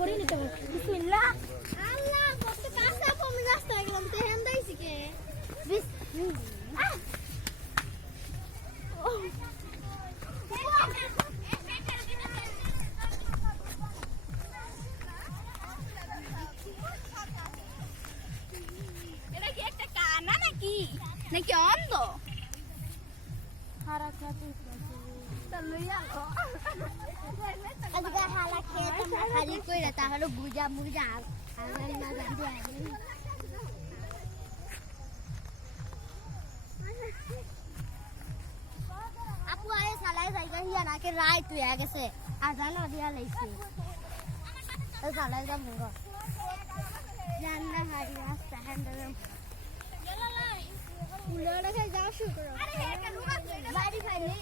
করে নিতে হবে বিসমিল্লাহ আল্লাহ কত কাঁচা কমে রাস্তা গেলাম তো হ্যান দাইছি কে বিসমিল্লাহ এটা কি একটা কানা নাকি নাকি অন্ধ খারাপ খারাপ আজকে হালা খেয়ে তোমরা খালি কইরা তাহলে বুঝা মুজা আগালি না জানতে আপু আয়ে সালাই সাইকা হিয়া নাকে রাই তুই গেছে আজানো দিয়া লাইছে। এই সালাই যা মুঙ্গ জান্না হারি রাস্তা হ্যান্ডেল উড়ে খেয়ে যাও শুরু করো বাড়ি খাই নেই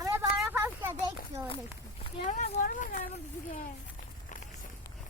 আমরা বড় ফাউসকে দেখছি বলেছি কেমন গরম লাগে আমার দিকে